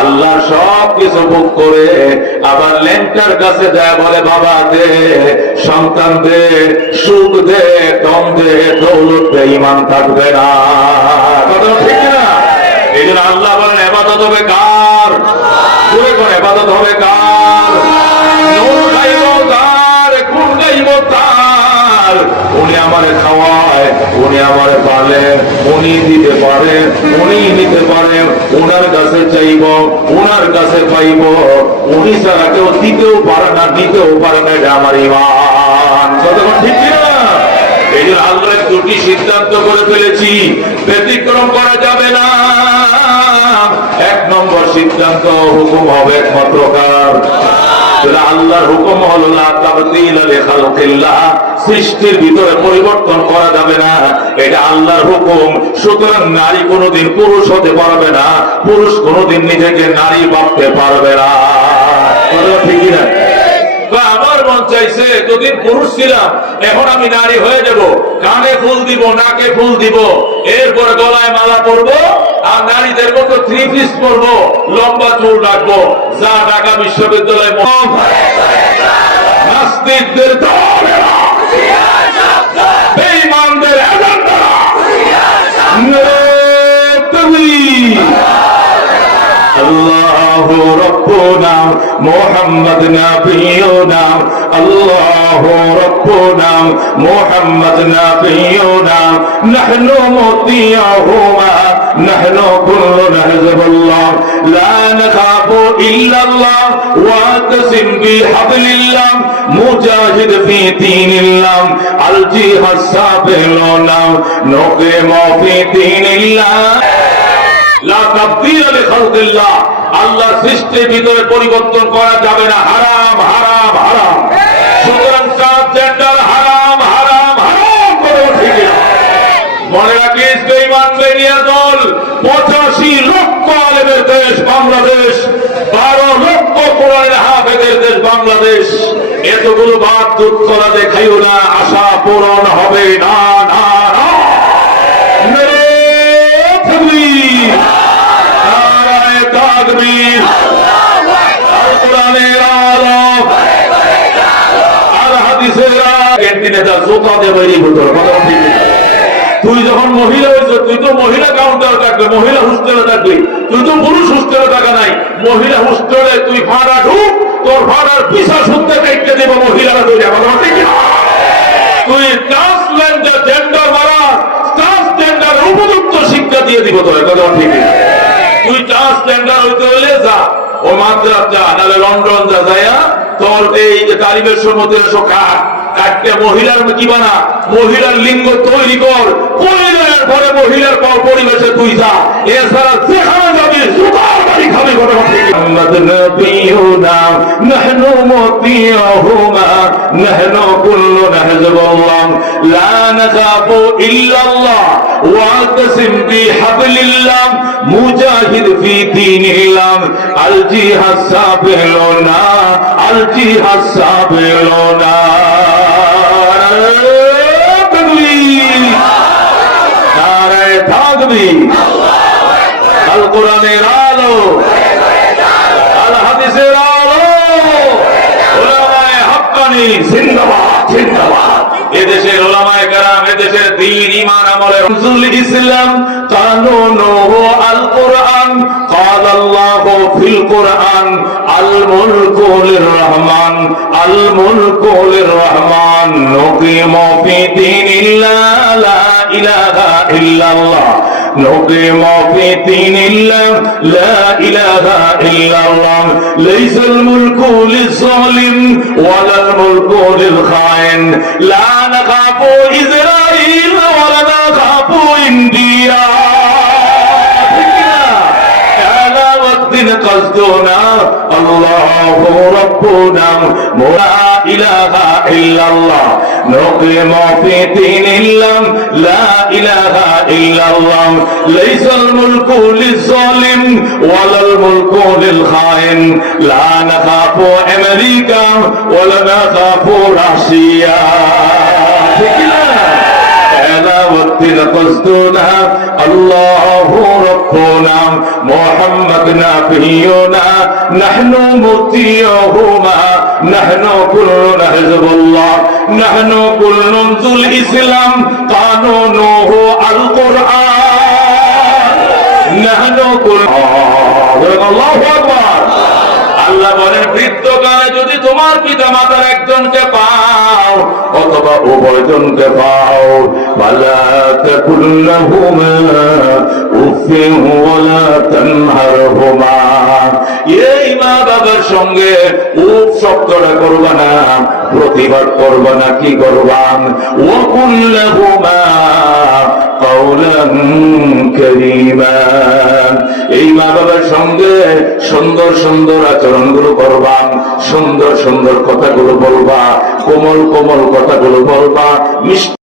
আল্লাহ সব কিছু ভোগ করে আবার লেন্টার কাছে যায় বলে বাবা দে, সন্তান দে, সুখ দে, দম দে, দৌলত দে, ঈমান থাকবে না। কথা ঠিক না? এই জন্য আল্লাহ বলেন ইবাদত হবে কার? জোরে করে ইবাদত হবে কার? নূর গাইব তার, গুণ গাইব তার। উনি আমারে খাওয়ায়, উনি আমারে পালেন, উনি দিতে পারেন, উনি নিতে পারেন। উনার কাছে চাইব, উনার কাছে পাইব। উনি ছাড়া কেউ দিতেও পারে না, দিতেও পারে না। এটা আমার ঈমান। কতক্ষণ ঠিক না? এই জন্য আল্লাহ দুটি সিদ্ধান্ত করে ফেলেছি, ব্যতিক্রম করা যাবে না। এক নম্বর সিদ্ধান্ত, হুকুম হবে একমাত্র কার? আল্লাহর হুকুম হলো লা তাবদীলা লিখালকিল্লাহ, সৃষ্টির ভিতরে পরিবর্তন করা যাবে না, এটা আল্লাহর হুকুম। সুতরাং নারী কোনোদিন পুরুষ হতে পারবে না, পুরুষ কোনোদিন নিজেকে নারী ভাবতে পারবে না। ঠিক না? আমার মন চাইছে যদি পুরুষ ছিলাম, এখন আমি নারী হয়ে যাব, কানে ফুল দিব, নাকে ফুল দিব, এরপরে গলায় মালা পরবো, আর নারীদের মতো থ্রি পিস পরবো, লম্বা চুল রাখবো। যা ঢাকা বিশ্ববিদ্যালয় নাস্তিকদের দলেরা, বেঈমানদের এজেন্টরা, আল্লাহু রাব্বুনা মুহাম্মদ নাবিয়ুনা, আল্লাহু রাব্বুনা মুহাম্মদ নাবিয়ুনা, নাহনু মুতিয়ুহুমা, নাহনু কুল্লুনা হিজবুল্লাহ, লা নাখাফু ইল্লাল্লাহ, ওয়াতাসিম বিহাবলিল্লাহ, মুজাহিদ ফি দীনিল্লাহ, আল জিহাদ সাবিলুনা, নুকিমু ফি দীনিল্লাহ। লা তাবদীলা লিখালকিল্লাহ, আল্লাহর সৃষ্টির ভিতরে পরিবর্তন করা যাবে না। হারাম, হারাম, হারাম। সুতরাং ট্রান্সজেন্ডার হারাম, হারাম, হারাম। ঠিক না? মনে রাখিস, বেঈমান বেরিয়া দল, 85 লক্ষ আলেমের দেশ বাংলাদেশ, 12 লক্ষ কোরআনের হাফেজের দেশ বাংলাদেশ। এতগুলো ভাত দুধ কলা দেখাইও না, আশা পূরণ হবে না, না, না। তুই যখন মহিলা হয়েছ, তুই তো মহিলা কাউন্টার থাকবে, মহিলা হোস্টেলে থাকবি। তুই তো পুরুষ হোস্টেলে থাকা নাই। মহিলা হোস্টেলে তুই ভাড়া ঢুক, তোর ভাড়ার পিছা শুনতে দেখতে দেব মহিলারা। তুই ট্রান্সজেন্ডার জেন্ডার মারা, ট্রান্সজেন্ডার উপযুক্ত শিক্ষা দিয়ে দিব তোর। কথা ঠিক? তুই ট্রান্সজেন্ডার হইতে হইলে যা, ও মাদ্রাস যা, নাহলে লন্ডন যা, যাইয়া তোর এই যে তালিমের সম্মতি কাটতে মহিলার কি বানা, মহিলার লিঙ্গ তৈরি কর, পরিবারের পরে মহিলার পরিবেশে তুই যা। এছাড়া যেখানে যাবি জুতার বাড়ি খাবি। মুহাম্মদ নবিয়ুনা, নাহনু মুতিয়ুহুমা, নাহনু কুল্লুনা হিজবুল্লাহ, লা নাখাফু ইল্লাল্লাহ, ওয়াতাসিম বিহাবলিল্লাহ, মুজাহিদ ফি দীনিল্লাহ, আল জিহাদ সাবিলুনা, আল জিহাদ সাবিলুনা। নারায়ে তাকবীর, আল কোরআনের আলো, আল হাদিসের আলো, উলামায়ে হাক্কানি জিন্দাবাদ, জিন্দাবাদ। এদেশের উলামায়ে কেরাম, এদেশের দ্বীন, ঈমান, আমলে রাসূল ইসলাম, কানুনুহু আল কোরআন, قال الله في القرآن الملك للرحمن، الملك للرحمن، نقيم في دين الله، لا إله إلا الله، نقيم في دين الله، لا إله إلا الله، ليس الملك للظالم ولا الملك للخائن، لا نخاف إسرائيل ولا نخاف إنديا، قصدنا الله ربنا، لا إله إلا الله، نقيم في دين الله، لا إله إلا الله، ليس الملك للظالم ولا الملك للخائن، لا نخاف أمريكا ولا نخاف روسيا، لا والدين قصدنا الله ربنا محمد نبينا نحن مطيعهما نحن كلنا حزب الله نحن كل ذو الإسلام قانونه القرآن نحن كل الله أكبر আল্লাহ বলেন বৃদ্ধকালে যদি তোমার পিতা মাতার একজনকে পাও অথবা উভয়জনকে পাও ওয়ালা তাকুল লাহুমা উফিন ওয়ালা তানহারহুমা, এই মা বাবার সঙ্গে উফ শব্দটা করবা না, প্রতিবাদ করবা না, কি করবা ওয়াকুল লাহুমা কাওলান কারীমা, এই মা বাবার সঙ্গে সুন্দর সুন্দর আচরণগুলো করবা, সুন্দর সুন্দর কথাগুলো বলবা, কোমল কোমল কথাগুলো বলবা, মিষ্টি